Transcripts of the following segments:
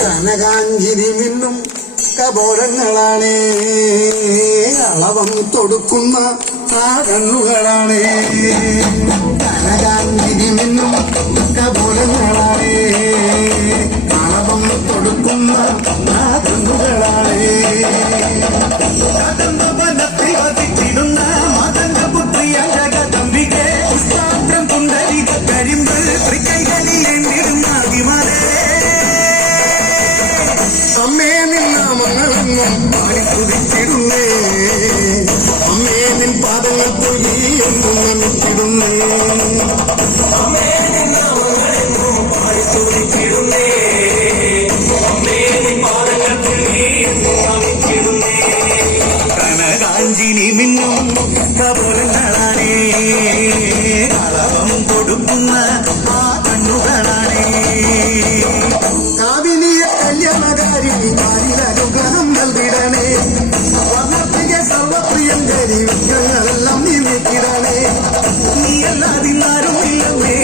കനകാഞ്ചിരി മിന്നും കപോലങ്ങളാണ്, അളവം തൊടുക്കുന്ന ആ കണ്ണുകളാണ്. കനകാഞ്ചിരി മിന്നും കപോലങ്ങളാണ്, അളവം തൊടുക്കുന്ന ആ കണ്ണുകളാണ്. അമ്മേ നിന്നാമങ്ങളെന്നും പാടി തുതിച്ചിടുന്നേ, അമ്മേ നിൻ പാദങ്ങൾ തൊഴി എന്നും നമിച്ചിടുന്നേ. അമ്മേ നിന്നാമങ്ങളെന്നും പാടി തുതിച്ചിടുന്നേ, അമ്മേ നിൻ പാദങ്ങൾ തൊഴി എന്നും നമിച്ചിടുന്നേ. കനകാഞ്ചിനി മിന്നും കപോലങ്ങളാണേ, കളവം കൊടുക്കുന്ന ആ കണ്ണുകളാണേ. അനുഗ്രഹം നൽകിടണേ, വർണ്ണത്തിക സർവപ്രിയങ്കരി വിഗ്രഹങ്ങളെല്ലാം നീക്കിടണേ. നീ അല്ലാതിന്നാരും ഇല്ലമ്മേ,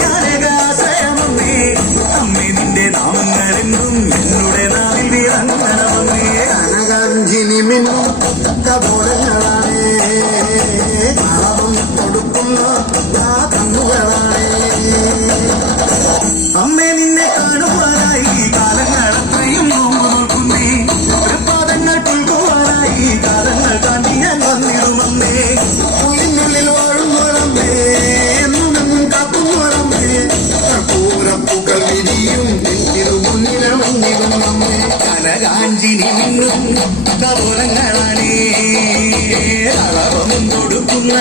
ഞാനകാശ്രയമമ്മേ. അമ്മേ നിന്റെ നാമങ്ങളെന്നും എന്നുടെ നാവിൽ വിളങ്ങണമമ്മേ. കനകാഞ്ചിനി മിന്നും കപോലങ്ങളാണേ, കളവം കൊടുക്കുന്ന ആ കണ്ണുകളാണേ. അമ്മേ നിന്നെ കാണുവാനായി കാലങ്ങളത്രയും നോക്കുന്നേ, പാദങ്ങൾ പുൽകുവാനായി കാലങ്ങൾ താണ്ടി ഞാൻ വന്നിടുമമ്മേ. ഉള്ളിനുള്ളിൽ വാഴുന്നോളമ്മേ, എന്നുമെന്നും കാക്കുവാളമ്മേ. പൂരപ്പുകൾ വിരിയും നെഞ്ചിനു മുന്നിലമഞ്ഞിടുമമ്മേ. കനകാഞ്ചിനി മിന്നും കപോലങ്ങളാണേ, അളവം കൊടുക്കുന്ന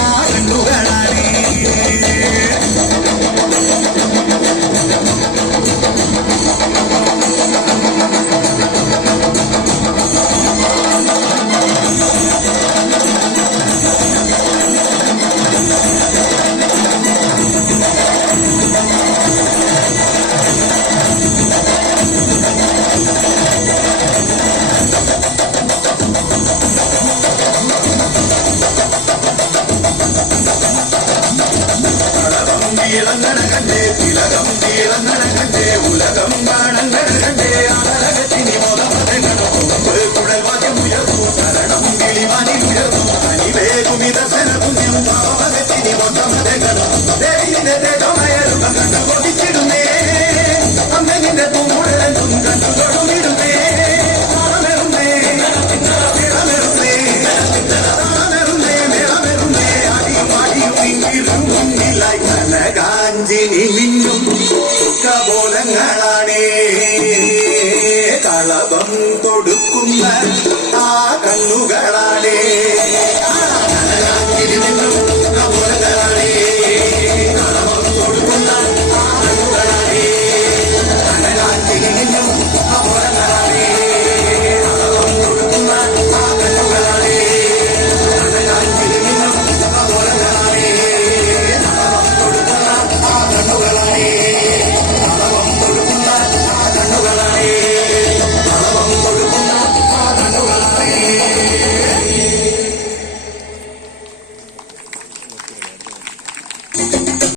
ആ കണ്ണുകളാണേ. ീളങ്ങടകണ്ടേ തിലകം തീളങ്ങടകണ്ടേ ഉലകം കാണങ്ങടകണ്ടേ ആലകത്തിനി മോദമതകണുമ്പ് കുഴൽവാദ്യമുയർന്നു ശരണം കിളിവാനിലുയർന്നു അനിവേകുമി ദർശന പുണ്യം ഭാവകത്തിനി മോദമതകണം ദേവിന്റെ ദേഹമയരുകം കണ്ടു കൊതിച്ചിടുന്നേ. അമ്മ നിന്റെ പൂമുഴലും കണ്ടു തൊടുമിടുന്നേ. താളമെറുന്നേ തിളമെറുന്നേ താളമെറുന്നേ നിളമെറുന്നേ അടിമാടിയും ഇങ്ങിലും മുന്നിലായി കനകാഞ്ചിനി മിന്നും കപോലങ്ങളാണേ, കളവം കൊടുക്കുന്ന ആ കണ്ണുകളാണേ.